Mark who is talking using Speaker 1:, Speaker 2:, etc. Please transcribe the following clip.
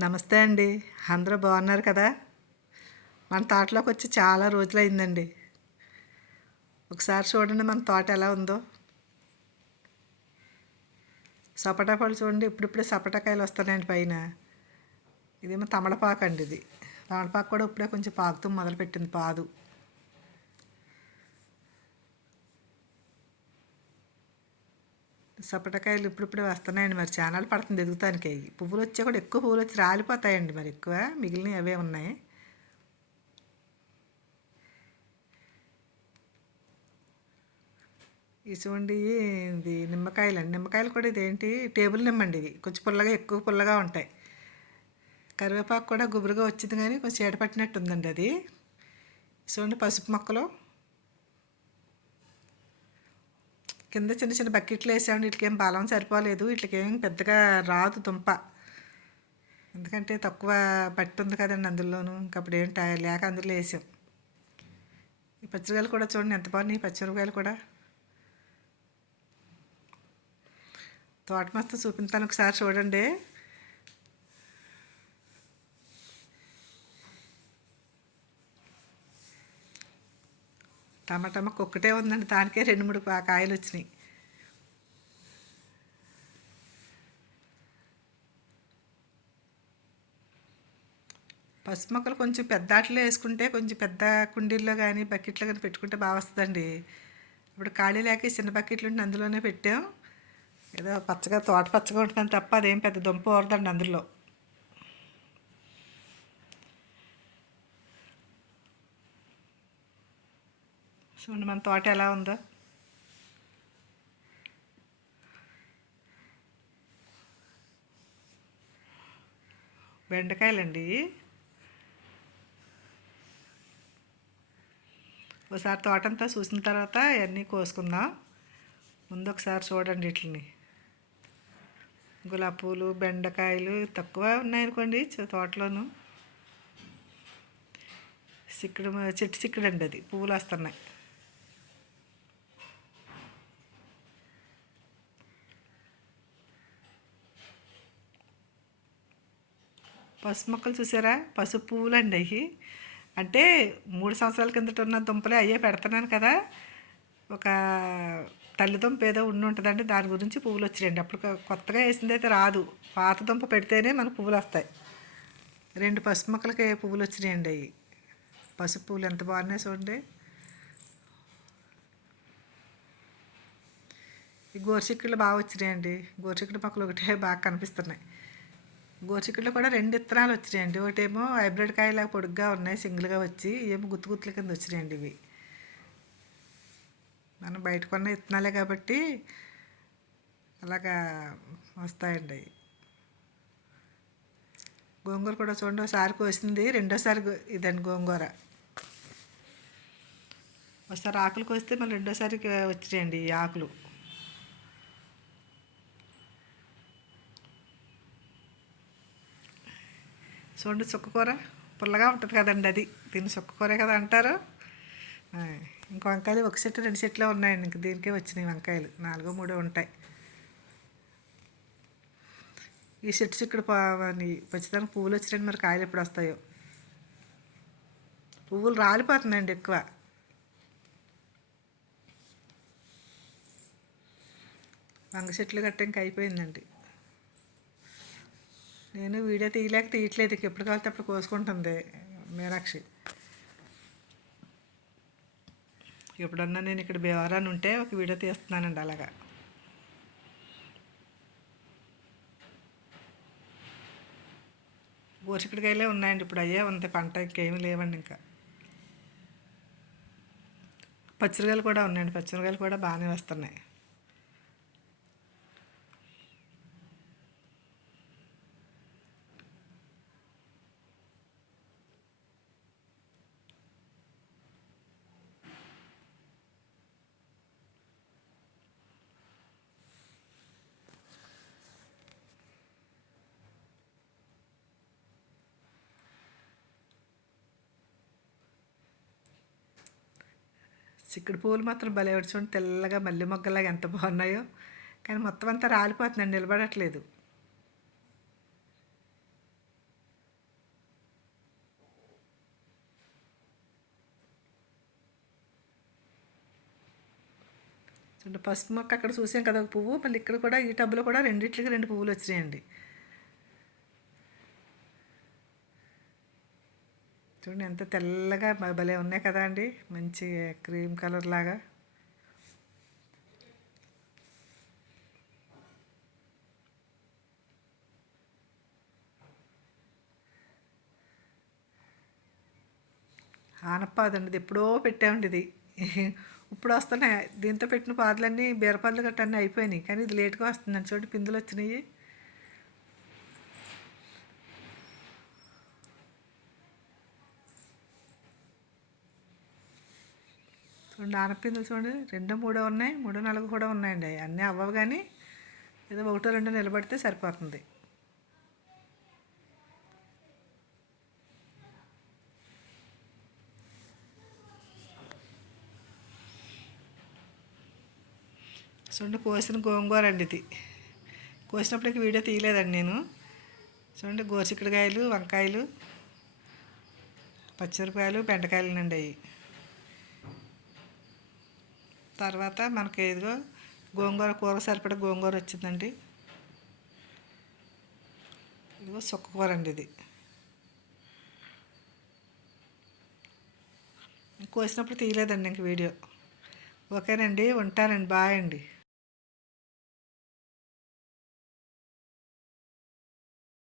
Speaker 1: నమస్తే అండి. అందరూ బాగున్నారు కదా? మన తోటలోకి వచ్చి చాలా రోజులైందండి. ఒకసారి చూడండి మన తోట ఎలా ఉందో. సపోటా పళ్ళు చూడండి ఇప్పుడిప్పుడే సపోటాకాయలు వస్తున్నాయండి పైన. ఇదేమో తమలపాకు అండి ఇది. తమలపాకు కూడా ఇప్పుడే కొంచెం పాకుతూ మొదలుపెట్టింది పాదు. సపటకాయలు ఇప్పుడిప్పుడే వస్తున్నాయండి. మరి చానాలు పడుతుంది ఎదుగుతానికి. అవి పువ్వులు వచ్చా కూడా ఎక్కువ పువ్వులు వచ్చి రాలిపోతాయండి మరి ఎక్కువ. మిగిలినవి అవే ఉన్నాయి. ఇవి చూడండి ఇది నిమ్మకాయలు అండి. నిమ్మకాయలు కూడా ఇదేంటి? టేబుల్ నిమ్మండి ఇవి. కొంచెం పుల్లగా ఎక్కువ పుల్లగా ఉంటాయి. కరివేపాకు కూడా గుబురుగా వచ్చింది కానీ కొంచెం చీడ పట్టినట్టు ఉందండి అది. చూడండి పసుపు మొక్కలు. కింద చిన్న చిన్న బకెట్లు వేసామండి. వీటికేం బలం సరిపోలేదు. వీటికేం పెద్దగా రాదు దుంప. ఎందుకంటే తక్కువ పట్టి ఉంది కదండి అందులోనూ. ఇంకా అప్పుడు ఏంటి లేక అందులో వేసాం. ఈ పచ్చిరకాయలు కూడా చూడండి ఎంత బాగున్నాయి ఈ కూడా. తోట మొత్తం చూపిస్తాను ఒకసారి చూడండి. టమాటమ్మకు ఒక్కటే ఉందండి. దానికే రెండు మూడు కాయలు వచ్చినాయి. పసుపు మొక్కలు కొంచెం పెద్ద ఆటలో వేసుకుంటే కొంచెం పెద్ద కుండీల్లో కానీ బకెట్లో కానీ పెట్టుకుంటే బాగా వస్తుందండి. ఇప్పుడు ఖాళీ లేక చిన్న బకెట్లు ఉంటే అందులోనే పెట్టాం. ఏదో పచ్చగా తోట పచ్చగా ఉంటుంది తప్ప అదేం పెద్ద దుంప ఊరదండి అందులో. చూడండి మన తోట ఎలా ఉందో. బెండకాయలండి. ఒకసారి తోటంతా చూసిన తర్వాత ఇవన్నీ కోసుకుందాం. ముందు ఒకసారి చూడండి వీటిని. గులాబీ పూలు బెండకాయలు తక్కువ ఉన్నాయనుకోండి తోటలోను. చిక్కుడు చెట్టు చిక్కుడు అండి అది. పువ్వులు వస్తున్నాయి. పసుపు మొక్కలు చూసారా? పసుపు పువ్వులు అండి అవి అంటే మూడు సంవత్సరాల కిందట ఉన్న దుంపలే అయ్యే పెడుతున్నాను కదా. ఒక తల్లి దుంప ఏదో ఉండి ఉంటుందండి దాని గురించి పువ్వులు వచ్చినాయండి. అప్పుడు కొత్తగా వేసింది అయితే రాదు. పాత దుంప పెడితేనే మనకు పువ్వులు వస్తాయి. రెండు పసుపు మొక్కలకి పువ్వులు వచ్చినాయండి అవి పసుపు పువ్వులు ఎంత బాగున్నాయి చూడండి. ఈ గోరుచిక్కుళ్ళు బాగా వచ్చినాయండి. గోరుచిక్కుడు మొక్కలు ఒకటే బాగా కనిపిస్తున్నాయి. గోరుచిక్కుళ్ళు కూడా రెండు విత్తనాలు వచ్చినాయండి. ఒకటేమో హైబ్రిడ్ కాయలా పొడుగ్గా ఉన్నాయి సింగిల్గా వచ్చి ఏమో గుత్తు గుత్తుల కింద వచ్చినాయండి ఇవి. మనం బయట కొన్న విత్తనాలే కాబట్టి అలాగా వస్తాయండి అవి. గోంగూర కూడా చూడండి ఒకసారి కోసింది రెండోసారి ఇదండి గోంగూర. ఒకసారి ఆకులు కోస్తే మళ్ళీ రెండోసారి వచ్చినాయండి ఈ ఆకులు. చూడండి చుక్కకూర పుల్లగా ఉంటుంది కదండి అది. దీన్ని చుక్కకూరే కదా అంటారు. ఇంక వంకాయలు ఒక చెట్టు రెండు చెట్లే ఉన్నాయండి. ఇంక దీనికే వచ్చినాయి వంకాయలు. నాలుగో మూడో ఉంటాయి. ఈ చెట్టు చిక్కుడు పచ్చిదానికి పువ్వులు వచ్చినాయండి. మరి కాయలు ఎప్పుడు వస్తాయో? పువ్వులు రాలిపోతున్నాయండి ఎక్కువ. వంగ చెట్లు గట్ట ఇంకా అయిపోయిందండి. నేను వీడియో తీయలేక తీయట్లేదు. ఎప్పుడు కావాలి అప్పుడు కోసుకుంటుంది మీనాక్షి. ఎప్పుడన్నా నేను ఇక్కడ బేవారాన్ని ఉంటే ఒక వీడియో తీస్తున్నానండి అలాగా. గోరుచిక్కుడుకాయలే ఉన్నాయండి. ఇప్పుడు అయ్యే ఉంది. పంట ఇంకేమీ లేవండి ఇంకా. పచ్చిమిరకాయలు కూడా ఉన్నాయండి. పచ్చిమిరకాయలు కూడా బాగానే వస్తున్నాయి. చిక్కుడు పువ్వులు మాత్రం భలే చూడండి తెల్లగా మల్లె మొగ్గలాగా ఎంత బాగున్నాయో. కానీ మొత్తం అంతా రాలిపోతుందండి నిలబడట్లేదు. పసుపు మొక్క అక్కడ చూసాం కదా ఒక పువ్వు. మళ్ళీ ఇక్కడ కూడా ఈ టబ్బులో కూడా రెండిట్లకి రెండు పువ్వులు వచ్చినాయండి. చూడండి ఎంత తెల్లగా భలే ఉన్నాయి కదా అండి. మంచి క్రీమ్ కలర్ లాగా. ఆనపాదండి ఇది ఎప్పుడో పెట్టామండి ఇది. ఇప్పుడు వస్తున్నాయి. దీంతో పెట్టిన పాదులన్నీ బీరపాదులు గట్ట అన్నీ అయిపోయినాయి. కానీ ఇది లేట్గా వస్తుందండి. చూడండి పిందులు వచ్చినాయి. రెండు ఆనపిందులు చూడండి రెండో మూడో ఉన్నాయి మూడో నాలుగు కూడా ఉన్నాయండి. అన్నీ అవ్వవు కానీ ఏదో ఒకటో రెండో నిలబడితే సరిపోతుంది. చూడండి కోసిన గోంగూర అండి ఇది. కోసినప్పటికి వీడియో తీయలేదండి నేను. చూడండి గోసిక్కడికాయలు వంకాయలు పచ్చిమిరపకాయలు బెండకాయలు అండి అవి. తర్వాత మనకి ఇదిగో గోంగూర కూర సరిపడ గోంగూర వచ్చిందండి. ఇదిగో సుక్కకూర అండి ఇది. కోసినప్పుడు తీయలేదండి ఇంక వీడియో. ఓకేనండి ఉంటానండి బాయ్ అండి.